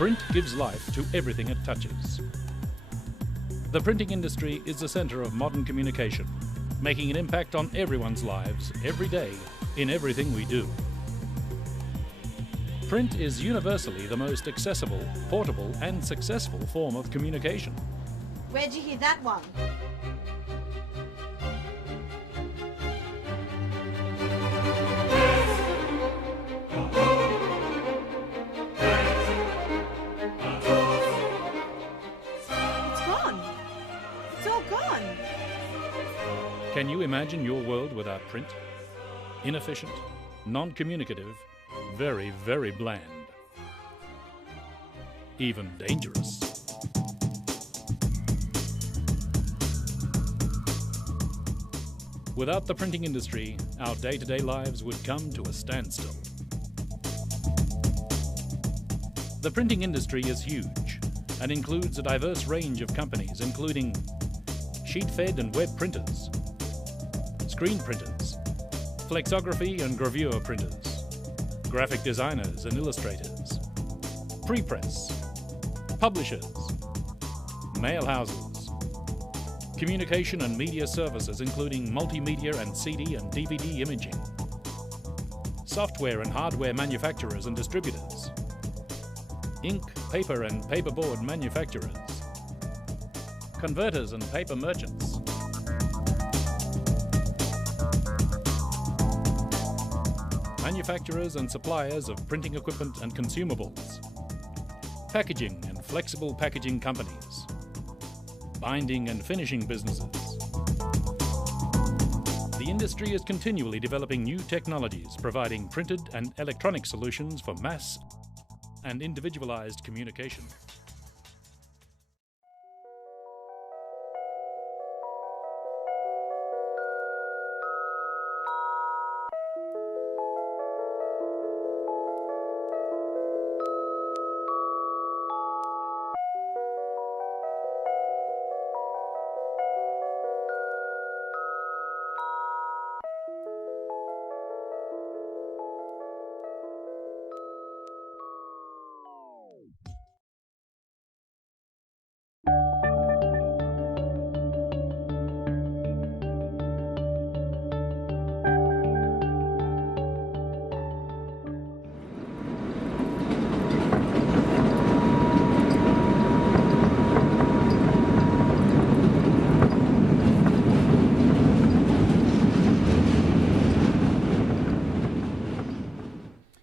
Print gives life to everything it touches. The printing industry is the center of modern communication, making an impact on everyone's lives every day in everything we do. Print is universally the most accessible, portable, and successful form of communication. Where'd you hear that one? It's gone. It's all gone. Can you imagine your world without print? Inefficient, non-communicative, very, very bland. Even dangerous. Without the printing industry, our day-to-day lives would come to a standstill. The printing industry is huge and includes a diverse range of companies, including sheet-fed and web printers, screen printers, flexography and gravure printers, graphic designers and illustrators, prepress, publishers, mail houses, communication and media services including multimedia and CD and DVD imaging, software and hardware manufacturers and distributors, ink, paper and paperboard manufacturers, converters and paper merchants, manufacturers and suppliers of printing equipment and consumables, packaging and flexible packaging companies, binding and finishing businesses. The industry is continually developing new technologies, providing printed and electronic solutions for mass and individualized communication.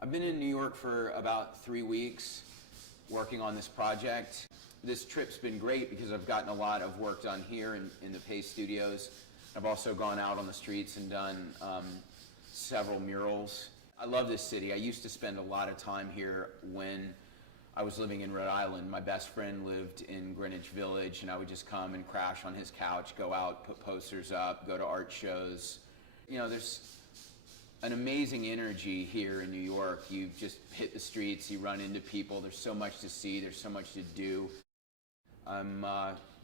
I've been in New York for about 3 weeks working on this project. This trip's been great because I've gotten a lot of work done here in the Pace Studios. I've also gone out on the streets and done several murals. I love this city. I used to spend a lot of time here when I was living in Rhode Island. My best friend lived in Greenwich Village, and I would just come and crash on his couch, go out, put posters up, go to art shows. You know, there's an amazing energy here in New York. You just hit the streets, you run into people, there's so much to see, there's so much to do. I'm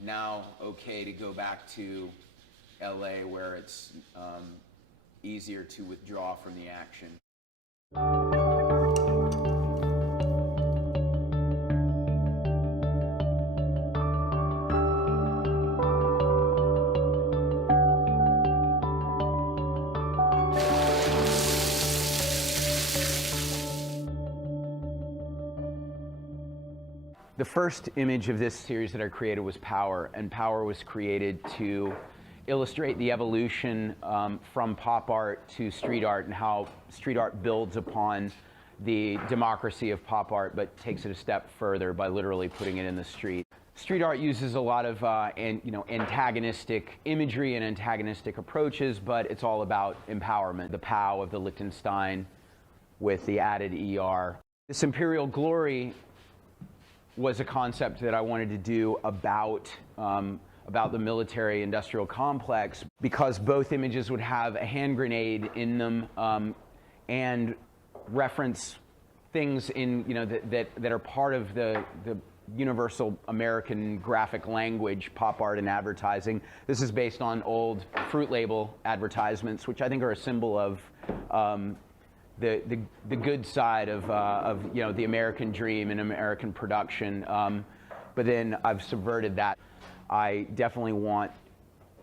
now okay to go back to LA where it's easier to withdraw from the action. The first image of this series that I created was Power, and Power was created to illustrate the evolution from pop art to street art and how street art builds upon the democracy of pop art but takes it a step further by literally putting it in the street. Street art uses a lot of antagonistic imagery and antagonistic approaches, but it's all about empowerment. The POW of the Liechtenstein with the added ER. This imperial glory was a concept that I wanted to do about the military-industrial complex, because both images would have a hand grenade in them and reference things in that are part of the universal American graphic language, pop art and advertising. This is based on old fruit label advertisements, which I think are a symbol of the good side of the American dream and American production. But then I've subverted that. I definitely want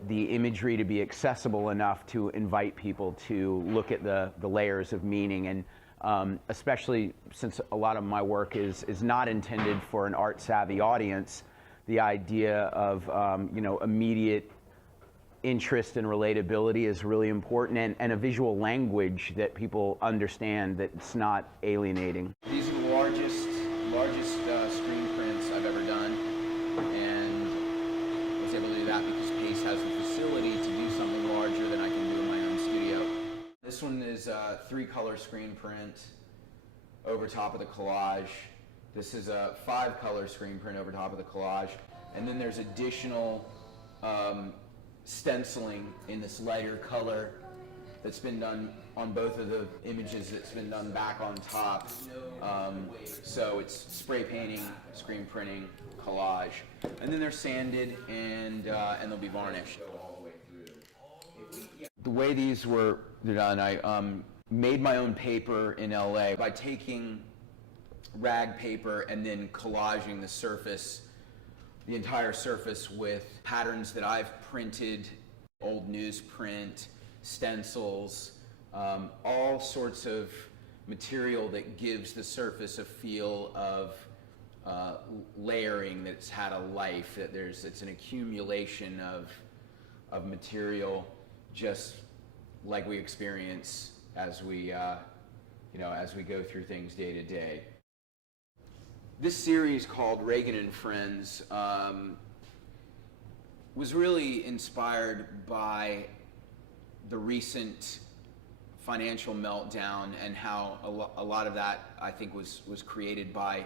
the imagery to be accessible enough to invite people to look at the layers of meaning, and especially since a lot of my work is not intended for an art-savvy audience, the idea of immediate interest and relatability is really important, and a visual language that people understand that's not alienating. These are the largest screen prints I've ever done, and I was able to do that because Pace has the facility to do something larger than I can do in my own studio. This one is a 3-color screen print over top of the collage. This is a 5-color screen print over top of the collage, and then there's additional stenciling in this lighter color that's been done on both of the images. That's been done back on top. So it's spray painting, screen printing, collage, and then they're sanded and they'll be varnished. The way these were done, I made my own paper in LA by taking rag paper and then collaging the surface, the entire surface, with patterns that I've printed, old newsprint, stencils, all sorts of material that gives the surface a feel of layering, that's had a life, that it's an accumulation of material, just like we experience as we as we go through things day to day. This series, called Reagan and Friends, was really inspired by the recent financial meltdown, and how a lot of that, I think, was created by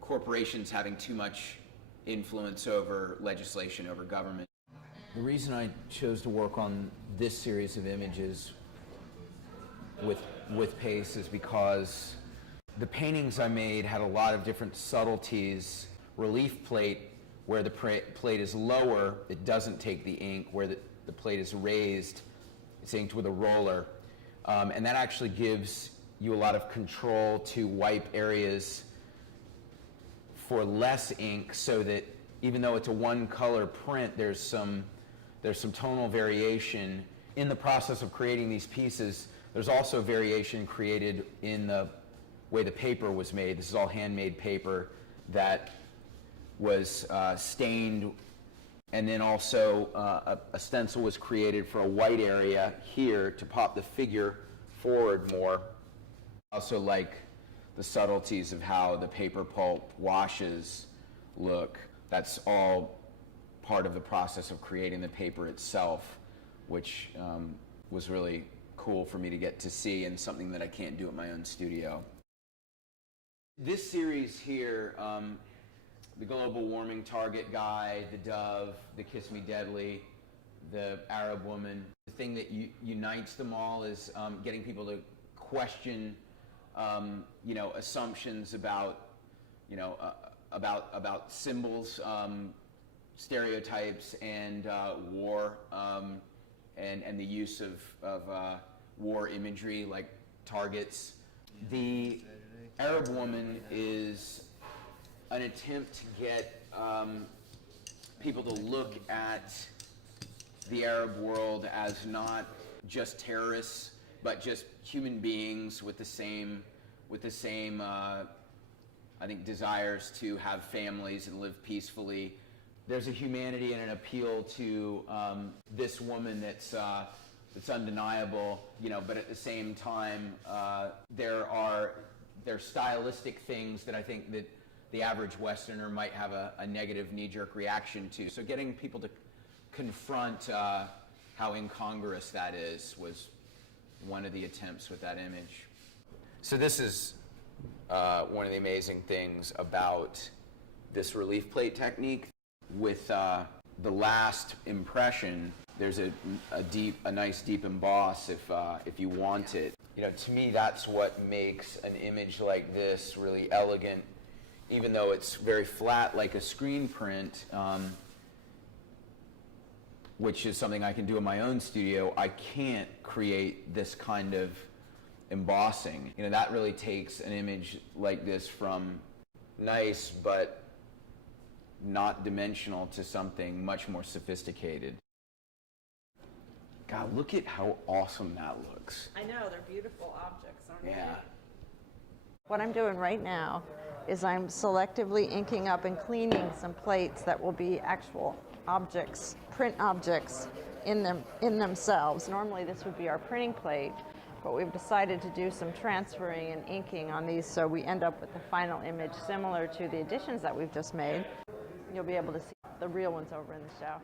corporations having too much influence over legislation, over government. The reason I chose to work on this series of images with Pace is because the paintings I made had a lot of different subtleties. Relief plate, where the plate is lower, it doesn't take the ink. Where the plate is raised, it's inked with a roller. And that actually gives you a lot of control to wipe areas for less ink, so that even though it's a 1-color print, there's some tonal variation. In the process of creating these pieces, there's also variation created in the way the paper was made. This is all handmade paper that was stained, and then also a stencil was created for a white area here to pop the figure forward more. Also like the subtleties of how the paper pulp washes look. That's all part of the process of creating the paper itself, which was really cool for me to get to see, and something that I can't do at my own studio. This series here, the global warming target guy, the dove, the kiss me deadly, the Arab woman. The thing that unites them all is getting people to question, assumptions about, about symbols, stereotypes, and war, and the use of war imagery like targets. The Arab woman is an attempt to get people to look at the Arab world as not just terrorists, but just human beings with the same I think, desires to have families and live peacefully. There's a humanity and an appeal to this woman that's undeniable, but at the same time, there's stylistic things that I think that the average Westerner might have a negative knee-jerk reaction to. So getting people to confront how incongruous that is was one of the attempts with that image. So this is one of the amazing things about this relief plate technique. With the last impression, there's a nice deep emboss if you want it. To me, that's what makes an image like this really elegant, even though it's very flat like a screen print, which is something I can do in my own studio. I can't create this kind of embossing. You know, that really takes an image like this from nice but not dimensional to something much more sophisticated. God, look at how awesome that looks. I know, they're beautiful objects, aren't they? Yeah. What I'm doing right now is I'm selectively inking up and cleaning some plates that will be actual objects, print objects in themselves. Normally this would be our printing plate, but we've decided to do some transferring and inking on these so we end up with the final image similar to the additions that we've just made. You'll be able to see the real ones over in the shelf.